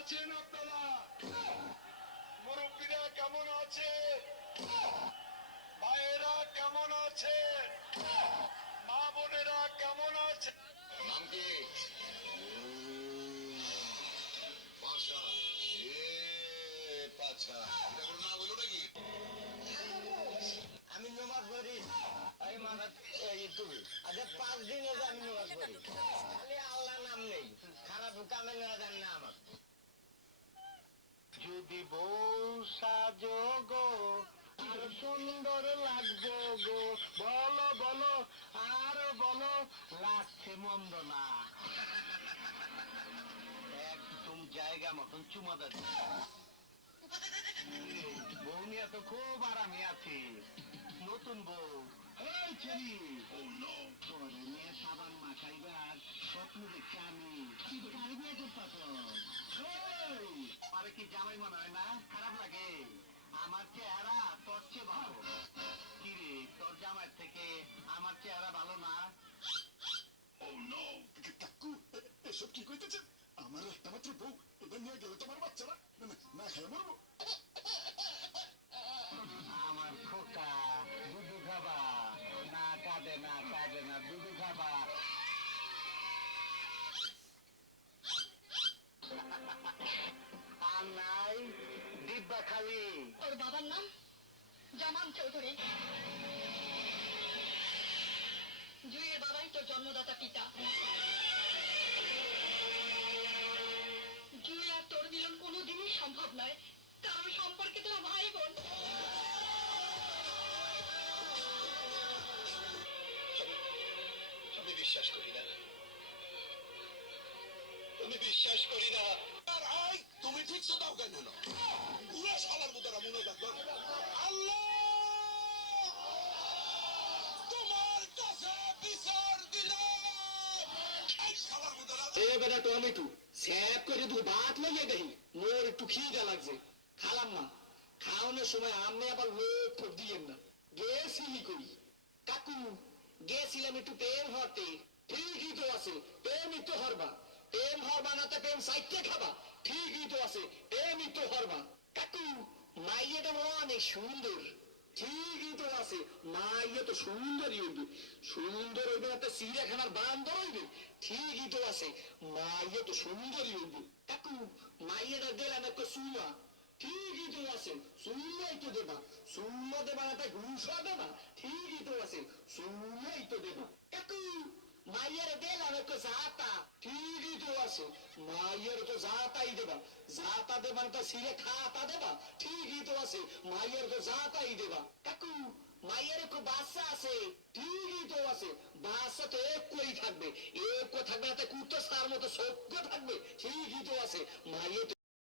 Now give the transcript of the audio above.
আছেন আপনারা? মুরব্বীরা কেমন আছে? ভাইয়েরা কেমন আছে? মা বোনেরা কেমন আছে? নাম কি? পাশা। পাছা এটা কোনো নাম হলো নাকি? আমি নমাজ পড়ি এই মাথা তুমি আচ্ছা 5 দিন হয়েছে আমি নমাজ পড়ি খালি আল্লাহ নাম নেই খারাপ কামে না জান না আমার যদি বউ সাজো গো আর সুন্দর লাগবো গো বলো বলো আর বলো লাগছে মন্দ না একদম জায়গা মতন চুমা দাদি বউ নিয়ে তো খুব আরামে আছি নতুন বউ এই ছেড়ি তোরে নিয়ে সাবান মাখাইবার স্বপ্ন দেখছি আমি তুই কারি বিয়ে করতাস আরে কি জামাই মনে হয় না খারাপ লাগে আমার চেহারা তোর চেয়ে ভালো কি রে তোর জামাই থেকে আমার চেহারা ভালো না কাকু এসব কি কইতেছেন? আমার একটা মাত্র বউ, এবার নিয়ে গেলে তোমার বাচ্চারা না খেয়ে মরবো। আমার খোকা দুধু খাবা না কাঁদে না কাঁদে না দুধু খাবা আর নাই দিব্যা খালি ওর বাবার নাম জামান চৌধুরী জুইয়ের বাবাই তোর জন্মদাতা পিতা জুই আর তোর মিলন কোনোদিনই সম্ভব নয় কারণ সম্পর্কে তোরা ভাই বোন আমি বিশ্বাস করি না, আমি বিশ্বাস করি না। আর আই তুমি ঠিক তো দাও কেন না পুরো শালার মতো মনে রাখবে আল্লাহ তোমার কাছে বিচার দিলাম এই শালার মতো এ বেটা টমেটো স্যাপ করে তুই ভাত লইয়া গেহি মোর একটু খিদা লাগছে খালাম না খাওয়ানোর সময় আমি আবার লোক ঠোক দিয়েন না গেছিলি করি কাকু গেছিলাম একটু প্রেম হতে ঠিকই তো আছে প্রেমই তো হরবা প্রেম হরবা না তো প্রেম সাইতে খাবা ঠিকই তো আছে প্রেমই তো হরবা কাকু মাইয়াটা অনেক সুন্দর ঠিকই তো আছে মাইয়া তো সুন্দরই হইবে সুন্দর হইবে না তো চিড়িয়াখানার বান্দর হইবে ঠিকই তো আছে মাইয়া তো সুন্দরই হইবে কাকু মাইয়াটা দিলাম একটা সুমা ঠিকই তো আছে সুমাই তো দেবা সুমা দেবা না তাই ঘুষা দেবা ঠিকই তো আছে সুমাই তো দেবা কাকু মাইয়ারে দিলাম একটা জাতা ঠিকই তো আছে মাইয়ের তো জাতাই দেবা জাতা দেবা না তা সিরে খাতা দেবা ঠিকই তো আছে মাইয়ের তো জাতাই দেবা কাকু মাইয়ের একটু বাচ্চা আছে ঠিকই তো আছে বাচ্চা তো একই থাকবে এক থাকবে না কুত্তো সার মতো সভ্য থাকবে ঠিকই তো আছে মাইয়ের